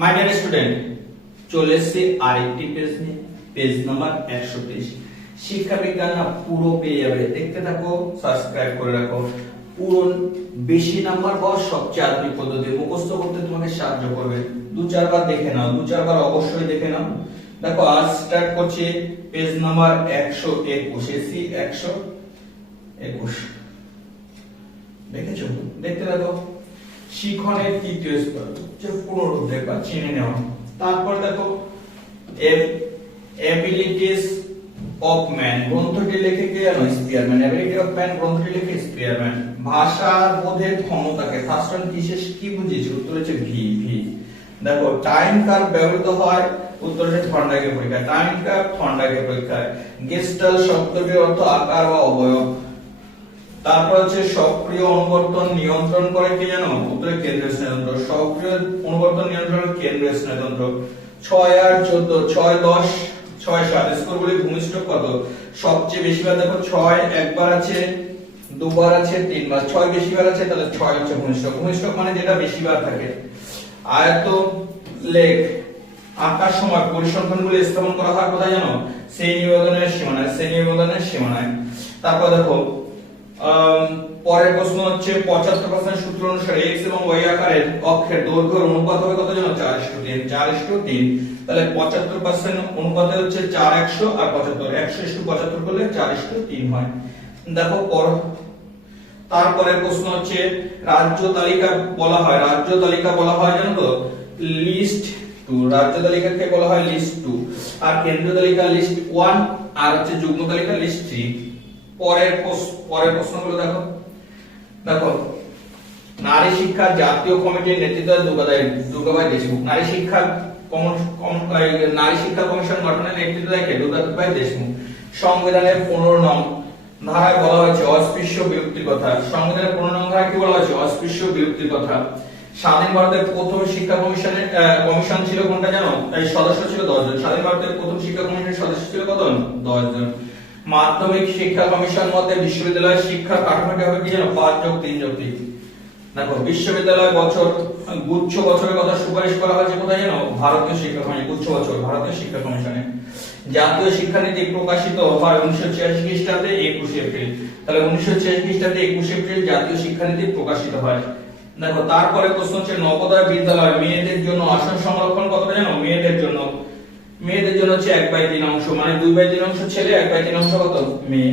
My dear student, চলে এসেছি আরেকটি পেজ নিয়ে, পেজ নাম্বার 123। শিক্ষা বিজ্ঞান না পুরো পেয়ে যাবে, দেখতে থাকো, সাবস্ক্রাইব করে রাখো। পুরো বেশি নাম্বার পাওয়ার সবচেয়ে আধুনিক পদ্ধতি মুখস্থ করতে তোমাকে সাহায্য করবে। দু চারবার দেখে নাও, দু চারবার অবশ্যই দেখে নাও। দেখো আজ স্টার্ট করছি পেজ নাম্বার 121, এসি 121। দেখেছো? দেখতে থাকো। শিখনের তৃতীয় স্তর যে পুনরুদ্ধার দেখবা, চিনে নেওয়া। তারপর দেখো এবিলিটিস অফ ম্যান, গ্রন্থটি লেখে কে জানো? স্পিয়ারম্যান। এবিলিটি অফ ম্যান গ্রন্থটি লেখে স্পিয়ারম্যান। ভাষা বোধের ক্ষমতাকে ফার্স্ট ওয়ান বিশেষ কি বুঝিয়েছে? উত্তর হচ্ছে ভি। দেখো টাইম কার্ভ ব্যবহৃত হয়, উত্তর হচ্ছে থর্নডাইকের পরীক্ষা। টাইম কার্ভ থর্নডাইকের পরীক্ষায়। গেস্টাল শব্দটির অর্থ আকার বা অবয়ব। তারপর হচ্ছে সক্রিয় অনুবর্তন নিয়ন্ত্রণ করে কে জানো? উত্তরে কেন্দ্রীয় স্নায়ুতন্ত্র। সক্রিয় অনুবর্তন নিয়ন্ত্রণ করে কেন্দ্রীয় স্নায়ুতন্ত্র। 6 আর 14, 6 10 6 7 স্কোরগুলি ভূমিষ্ঠ কত? সবচেয়ে বেশিবার দেখো 6 একবার আছে, দুবার আছে, তিনবার। 6 বেশিবার আছে, তাহলে 6 হচ্ছে ভূমিষ্ঠ। ভূমিষ্ঠ মানে যেটা বেশিবার থাকে। আয়ত লেখ আঁকার সময় পরিসংখ্যানগুলি স্থাপন করা হয় কোথায় জানো? সেই নিবেদনের সীমানায়। তারপর দেখো পরের প্রশ্ন হচ্ছে 75% সূত্র অনুসারে x এবং y আকারের অক্ষের দৈর্ঘ্যের অনুপাত হবে কত জানো? 4:3। 4:3, তাহলে 75% অনুপাতে হচ্ছে 4 100 আর 75, 100:75 করলে 4:3 হয়। দেখো তারপরে প্রশ্ন হচ্ছে রাজ্য তালিকা বলা হয় জানো তো? লিস্ট 2। রাজ্য তালিকাকে বলা হয় লিস্ট 2, আর কেন্দ্রীয় তালিকা লিস্ট 1, আর হচ্ছে যুগ্ম তালিকা লিস্ট 3। পরের প্রশ্নগুলো দেখো। নারী শিক্ষা জাতীয় কমিটির নেতৃত্বে দুর্গাবাই দেশমুখ। নারী শিক্ষা কমিশন গঠনের নেতৃত্ব দেয় কে? দুর্গাবাই দেশমুখ। সংবিধানের 15 নং ধারায় বলা হয়েছে অস্পৃশ্য বিলুপ্তির কথা। সংবিধানের 15 নং ধারায় কি বলা হয়েছে? অস্পৃশ্য বিলুপ্তির কথা। স্বাধীন ভারতের প্রথম শিক্ষা কমিশন ছিল কোনটা জানো? এই সদস্য ছিল 10 জন। স্বাধীন ভারতের প্রথম শিক্ষা কমিশনের সদস্য ছিল কত? 10 জন। মাধ্যমিক শিক্ষা কমিশন মতে বিশ্ববিদ্যালয়ের শিক্ষার কাঠামোটি হবে কি জানো? 5+3+3। দেখো বিশ্ববিদ্যালয় গুচ্ছ বছরের কথা সুপারিশ করা হয়েছে কোথায় জানো? ভারতীয় শিক্ষা কমিশন, গুচ্ছ বছর ভারতীয় শিক্ষা কমিশনে। জাতীয় শিক্ষানীতি প্রকাশিত হয় 1986 খ্রিস্টাব্দে 21 এপ্রিল। তাহলে 1986 খ্রিস্টাব্দে 21 এপ্রিল জাতীয় শিক্ষানীতি প্রকাশিত হয়। দেখো তারপরে প্রশ্ন হচ্ছে নবোদয় বিদ্যালয় মেয়েদের জন্য আসন সংরক্ষণ কতটা জানো? মেয়েদের জন্য হচ্ছে 1/3 অংশ, মানে 2/3 অংশ ছেলে, 1/3 অংশ কত? মেয়ে।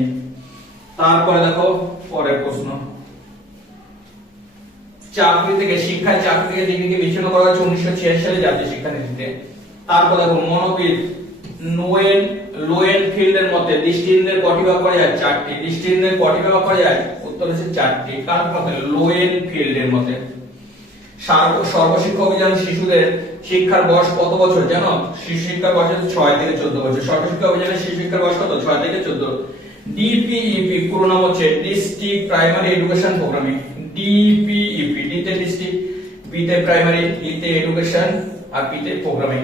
তারপরে দেখো পরের প্রশ্ন, চাকরি থেকে ডিগ্রিকে বিচ্ছিন্ন করা হয়েছে 1986 সালে জাতীয় শিক্ষানীতিতে। তারপর দেখো মনোবিদ লোয়েনফিল্ডের মতে দৃষ্টিহীনদের কটি ভাগ করা যায়? 4টি। দৃষ্টিহীনদের কটি ভাগ করা যায়? উত্তর হচ্ছে 4টি। কার মতে? লোয়েনফিল্ডের মতে। সর্বশিক্ষা অভিযান শিশুদের শিক্ষার বয়স কত বছর জানো? শিশু শিক্ষার বয়স 6 থেকে 14 বছর। সর্বশিক্ষা অভিযানের শিশু শিক্ষার বয়স কত? 6 থেকে 14। ডিপিইপি পুরো নাম হচ্ছে district primary education programming. DPEP, D তে ডিস্ট্রিক্ট, পি তে প্রাইমারি, ই তে এডুকেশন, আর পি তে প্রোগ্রামিং।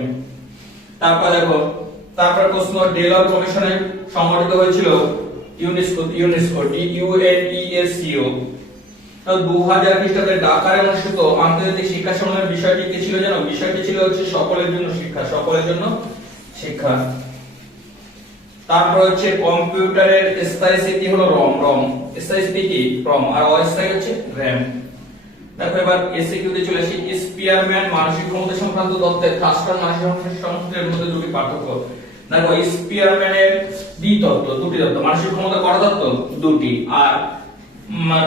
তারপর প্রশ্ন ডেলর কমিশনে সংগঠিত হয়েছিল ইউনেস্কো DUNESCO 2000 খ্রিস্টাব্দে ঢাকায় অনুষ্ঠিত আন্তর্জাতিক শিক্ষা সম্মেলনের বিষয়টি কি ছিল জানো? বিষয়টি ছিল হচ্ছে সকলের জন্য শিক্ষা। তারপর হচ্ছে কম্পিউটারের স্থায়ী স্মৃতি হলো রম। স্থায়ী স্মৃতি কি? রম, আর অস্থায়ী হচ্ছে র‍্যাম। দেখো এবার এসকিউ তে চলে আসি। স্পিয়ারম্যান মানসিক ক্ষমতা সংক্রান্ত তত্ত্বের থার্স্টন মানসিক ক্ষমতার মধ্যে দুটি পার্থক্য। দেখো স্পিয়ারম্যানের দুটি তত্ত্ব। মানসিক ক্ষমতা কত তত্ত্ব? দুটি, আর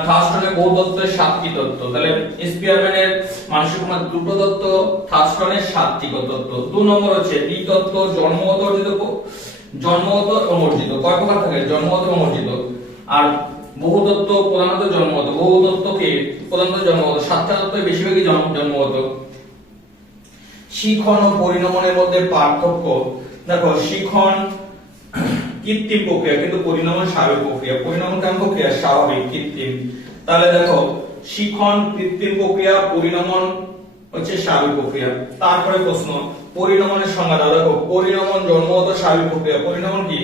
থার্স্টনের বহু তত্ত্বের 7টি তত্ত্ব। তাহলে স্পিয়ারম্যানের মানসিক ক্ষমতা দুটো তত্ত্ব, থার্স্টনের 7টি তত্ত্ব। 2 নম্বর হচ্ছে দ্বি তত্ত্ব জন্মগত অর্জিত। কয় প্রকার থাকে? জন্মগত এবং অর্জিত। আর বহু তত্ত্ব প্রধানত জন্মগত। বহু তত্ত্ব কি? প্রধানত জন্মগত। 7টা তত্ত্বই বেশিরভাগই জন্মগত। শিখন ও পরিণমনের মধ্যে পার্থক্য। দেখো শিখন কৃত্রিম প্রক্রিয়া, কিন্তু পরিণমন স্বাভাবিক প্রক্রিয়া। পরিণমন কেমন প্রক্রিয়া? স্বাভাবিক, কৃত্রিম। তাহলে দেখো শিখন কৃত্রিম প্রক্রিয়া, পরিণমন হচ্ছে স্বাভাবিক প্রক্রিয়া। তারপরে প্রশ্ন পরিণমনের সংজ্ঞা দাও। দেখো পরিণমন জন্মগত স্বাভাবিক প্রক্রিয়া। পরিণমন কি?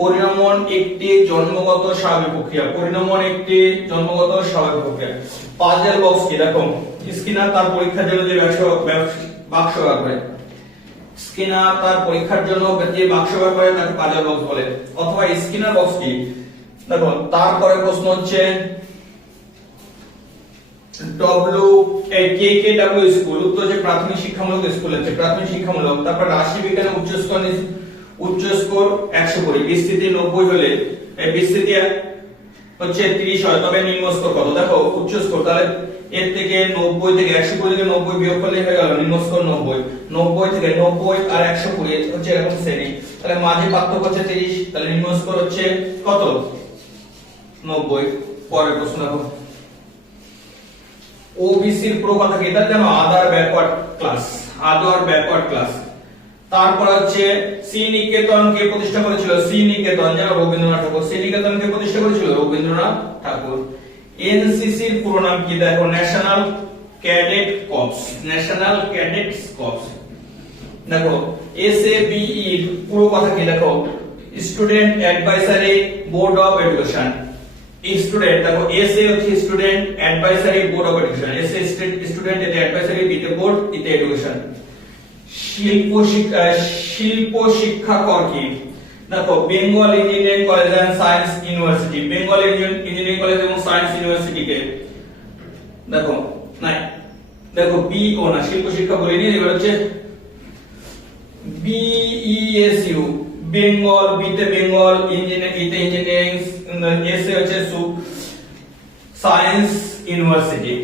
পরিণমন একটি জন্মগত স্বাভাবিক প্রক্রিয়া। পাজল বক্স কি? দেখো স্কিনার তার পরীক্ষার জন্য যে বাক্স ব্যবহার করে। স্কিনার তার পরীক্ষার জন্য যে বাক্স ব্যবহার করে তাকে পাজল বক্স বলে, অথবা স্কিনার বক্স কি। দেখো তারপরে প্রশ্ন হচ্ছে KKW স্কুল, উত্তর হচ্ছে প্রাথমিক শিক্ষামূলক স্কুল আছে, প্রাথমিক শিক্ষামূলক। তারপর রাশি বিজ্ঞানে উচ্চ স্কোর 120, বিস্তৃতি 90 হলে বিস্তৃতি হচ্ছে 30 হয়, তবে নিম্ন স্কোর কত। দেখো উচ্চ স্কোর, তাহলে এর থেকে 90 থেকে 120 থেকে 90 বিয়োগ করলে হয়ে গেল নিম্ন স্কোর 90। 90 থেকে 90 আর 120 হচ্ছে এরকম শ্রেণী, তাহলে মাঝে পার্থক্য হচ্ছে 30, তাহলে নিম্ন স্কোর হচ্ছে কত 90। পরের প্রশ্ন দেখো, ওবিসির পুরো কথা কি, এটা জানো আদার ব্যাকওয়ার্ড ক্লাস, আদার ব্যাকওয়ার্ড ক্লাস। তারপর হচ্ছে শ্রীনিকেতনকে প্রতিষ্ঠা করেছিল, শ্রীনিকেতন জানো রবীন্দ্রনাথ ঠাকুর, শ্রীনিকেতনকে প্রতিষ্ঠা করেছিল রবীন্দ্রনাথ ঠাকুর। এনসিসির পুরো নাম কি, দেখো national cadet corps, national cadet corps. দেখো এসএবি এর পুরো কথা কি, দেখো student advisory board of education. Student দেখো এসএ হচ্ছে student advisory board of education, SA student এতে অ্যাডভাইসারি, বিতে বোর্ড, ইতে এডুকেশন। শিল্প শিক্ষা কর কি, দেখো Bengal engineering college and science university, Bengal engineering college এবং সায়েন্স ইউনিভার্সিটি কে দেখো নাই, দেখো বিও না শিল্প শিক্ষা বলিনি, এবার হচ্ছে বিইএসইউ, বেঙ্গল, বিতে বেঙ্গল ইঞ্জিনিয়ারিং, ইতে ইঞ্জিনিয়ারিং, এসএ হচ্ছে সায়েন্স ইউনিভার্সিটি।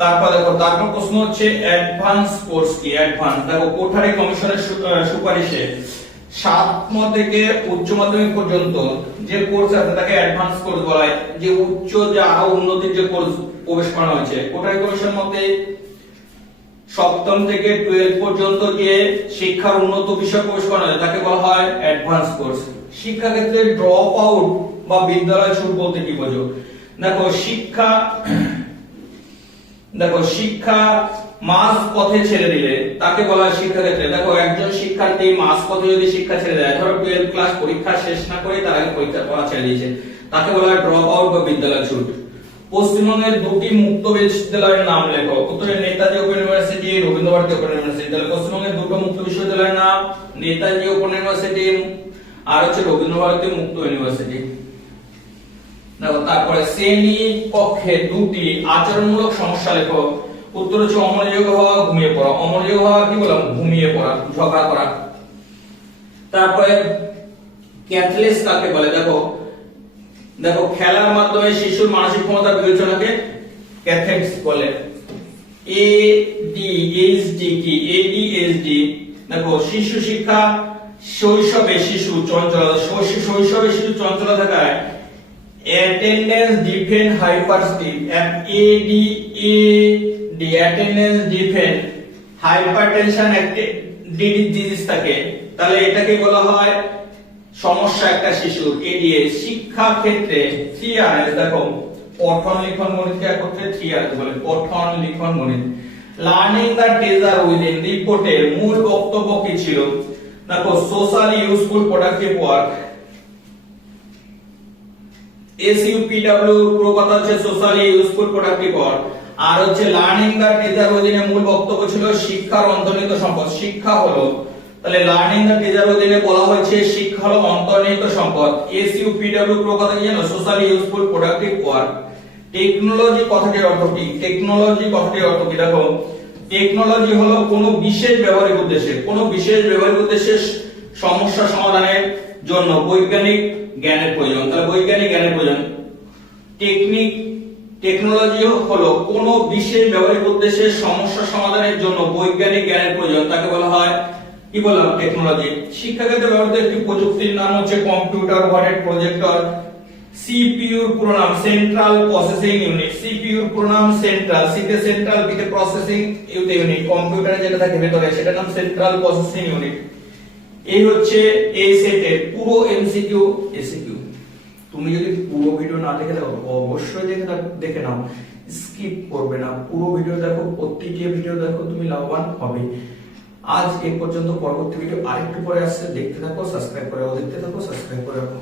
তারপর দেখো তারপর প্রশ্ন হচ্ছে অ্যাডভান্স কোর্স কি, অ্যাডভান্স দেখো কোঠারি কমিশনের সুপারিশে 7ম থেকে উচ্চ মাধ্যমিক পর্যন্ত যে কোর্স আছে তাকে অ্যাডভান্স কোর্স বলা হয়, যে উচ্চ যে আরো উন্নতির যে কোর্স প্রবেশ করানো হয়েছে। কোঠারি কমিশন মতে 7ম থেকে 12 পর্যন্ত যে শিক্ষার উন্নত বিষয় প্রবেশ করানো হয় তাকে বলা হয় অ্যাডভান্স কোর্স। শিক্ষা ক্ষেত্রে ড্রপ আউট বা বিদ্যালয় ছুট বলতে কি বোঝো, দেখো শিক্ষা মাঝ পথে ছেড়ে দিলে তাকে বলা হয় শিক্ষা ক্ষেত্রে। দেখো একজন শিক্ষার্থী মাঝ পথে যদি শিক্ষা ছেড়ে দেয়, ধরো 12 ক্লাস পরীক্ষা শেষ না করে তার আগে পরীক্ষা পড়া ছেড়ে দিয়েছে, তাকে বলা হয় ড্রপ আউট বা বিদ্যালয় ছুট। পশ্চিমবঙ্গের দুটি মুক্ত বিশ্ববিদ্যালয়ের নাম লেখো, উত্তরে Netaji open university, Rabindra Bharati open university. তাহলে পশ্চিমবঙ্গের দুটো মুক্ত বিশ্ববিদ্যালয়ের নাম নেতাজি ওপেন ইউনিভার্সিটি আর হচ্ছে রবীন্দ্র ভারতী মুক্ত ইউনিভার্সিটি। দেখো তারপরে শ্রেণী কক্ষে দুটি আচরণমূলক সমস্যা লেখো, উত্তর হচ্ছে অমনোযোগ হওয়া, ঘুমিয়ে পড়া। অমনোযোগ হওয়া কি বললাম, ঘুমিয়ে পড়া, ঝগড়া করা। তারপরে ক্যাথলেস কাকে বলে, দেখো খেলার মাধ্যমে শিশুর মানসিক ক্ষমতা বিবেচনাকে ক্যাথলেস বলে। এডিএইচডি কি, এডিএইচডি দেখো শিশু শিক্ষা, শৈশবে শিশু চঞ্চলতা, শৈশবে শিশু চঞ্চলতা থাকায় attention deficit hyperactive, ADAD attention deficit hypertension disease থাকে, তাহলে এটাকে বলা হয় সমস্যা একটা শিশুর। এডিএ শিক্ষা ক্ষেত্রে 3Rs দেখো পঠন লিখন গণিতকে একত্রে 3Rs বলে, পঠন লিখন গণিত। লার্নিং দ্য টিচার উইদিন রিপোর্টের মূল বক্তব্য কি ছিল, দেখো সোশ্যালি ইউজফুল প্রোডাক্টিভ ওয়ার্ক। এসইউপিডব্লিউ পুরো কথা হচ্ছে সোশ্যালি ইউজফুল প্রোডাক্টিভ ওয়ার্ক। আর হচ্ছে লার্নিং দ্য টিচার উইদিন মূল বক্তব্য ছিল শিক্ষার অন্তর্নিহিত সম্পদ। শিক্ষা হলো, তাহলে লার্নিং দ্য টিচার উইদিনে বলা হয়েছে শিক্ষা হলো অন্তর্নিহিত সম্পদ। এসইউপিডব্লিউ পুরো কথা কি জানো, socially useful productive work. Technology কথাটির অর্থ কি, টেকনোলজি কথাটির অর্থ কি, দেখো টেকনোলজি হলো কোনো বিশেষ ব্যবহারিক উদ্দেশ্যে, কোনো বিশেষ ব্যবহারিক উদ্দেশ্যে সমস্যা সমাধানের জন্য বৈজ্ঞানিক জ্ঞানের প্রয়োজন। তাহলে বৈজ্ঞানিক জ্ঞানের প্রয়োজন। টেকনোলজি হলো কোনো বিশেষ ব্যবহারিক উদ্দেশ্যে সমস্যা সমাধানের জন্য বৈজ্ঞানিক জ্ঞানের প্রয়োজন, তাকে বলা হয় কি বললাম, টেকনোলজি। শিক্ষা ক্ষেত্রে ব্যবহৃত একটি প্রযুক্তির নাম হচ্ছে কম্পিউটার, ওভারহেড প্রজেক্টর। সিপিইউর পুরো নাম সেন্ট্রাল প্রসেসিং ইউনিট, সিপিইউর পুরো নাম সেন্ট্রাল, সিতে সেন্ট্রাল, বিতে প্রসেসিং ইউনিট। কম্পিউটারে যেটা থাকে ভেতরে সেটার নাম সেন্ট্রাল প্রসেসিং ইউনিট। এই হচ্ছে এই সেটের পুরো এমসিকিউ এসিকিউ। তুমি যদি পুরো ভিডিও না দেখে থাকো অবশ্যই দেখে নাও, স্কিপ করবে না, পুরো ভিডিও দেখো, প্রত্যেকটি ভিডিও দেখো, তুমি লাভবান হবে। আজ এই পর্যন্ত, পরবর্তী ভিডিও আরেকটু পরে আসছে, দেখতে থাকো, সাবস্ক্রাইব করে রাখো, দেখতে থাকো, সাবস্ক্রাইব করে রাখো।